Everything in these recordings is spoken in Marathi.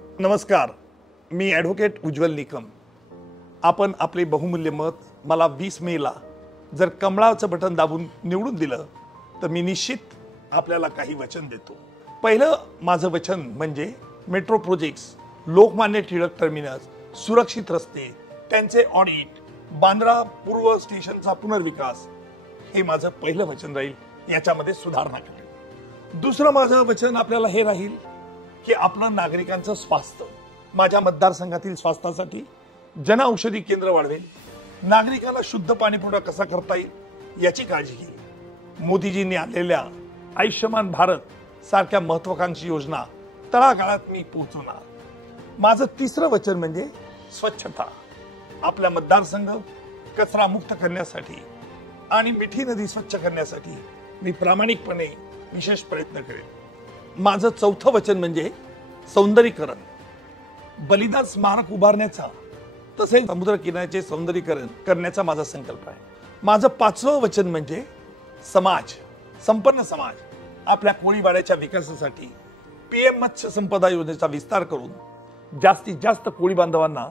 नमस्कार, मी ॲडव्होकेट उज्ज्वल निकम. आपण आपले बहुमूल्य मत मला 20 मेला जर कमळाचं बटन दाबून निवडून दिलं तर मी निश्चित आपल्याला काही वचन देतो. पहिलं माझं वचन म्हणजे metro projects, Lokmanya Tilak terminus, सुरक्षित रस्ते, त्यांचे ऑडिट, बांद्रा पूर्व स्टेशनचा पुनर्विकास, हे माझं पहिलं वचन राहील. याच्यामध्ये सुधारणा करेल. दुसरं माझं वचन आपल्याला हे राहील की आपलं नागरिकांचं स्वास्थ्य, माझ्या मतदारसंघातील स्वास्थ्यासाठी जनऔषधी केंद्र वाढवेल, नागरिकांना शुद्ध पाणीपुरवठा कसा करता येईल याची काळजी घेईल. मोदीजींनी आणलेल्या आयुष्यमान भारत सारख्या महत्वाकांक्षी योजना तळागाळात मी पोहोचवणार. माझं तिसरं वचन म्हणजे स्वच्छता. आपल्या मतदारसंघ कचरा मुक्त करण्यासाठी आणि मिठी नदी स्वच्छ करण्यासाठी मी प्रामाणिकपणे विशेष प्रयत्न करेन. माझं चौथं वचन म्हणजे सौंदर्यीकरण. बलिदान स्मारक उभारण्याचा तसेच समुद्र किनाऱ्याचे सौंदर्यीकरण करण्याचा माझा संकल्प आहे. माझं पाचवं वचन म्हणजे समाज, संपन्न समाज. आपल्या कोळीवाड्याच्या विकासासाठी PM मत्स्य संपदा योजनेचा विस्तार करून जास्तीत जास्त कोळी बांधवांना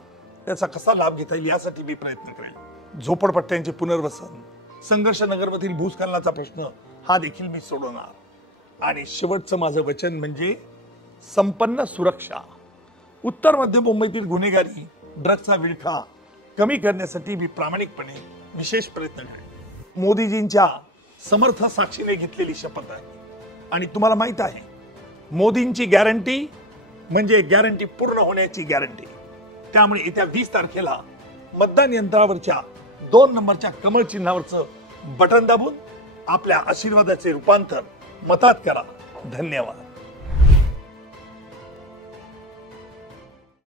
त्याचा कसा लाभ घेता येईल यासाठी मी प्रयत्न करेन. झोपडपट्ट्यांचे पुनर्वसन, संघर्ष नगरमधील भूस्खलनाचा प्रश्न हा देखील मी सोडवणार. आणि शेवटचं माझं वचन म्हणजे संपन्न सुरक्षा. उत्तर मध्य मुंबईतील गुन्हेगारी, ड्रग्जचा विळखा कमी करण्यासाठी मी प्रामाणिकपणे विशेष प्रयत्न करेन. मोदीजींच्या समर्थ साक्षीने घेतलेली शपथ आहे आणि तुम्हाला माहित आहे, मोदींची गॅरंटी म्हणजे गॅरंटी पूर्ण होण्याची गॅरंटी. त्यामुळे येत्या 20 तारखेला मतदान यंत्रावरच्या 2 नंबरच्या कमळ चिन्हावरचं बटन दाबून आपल्या आशीर्वादाचे रूपांतर मतात करा. धन्यवाद.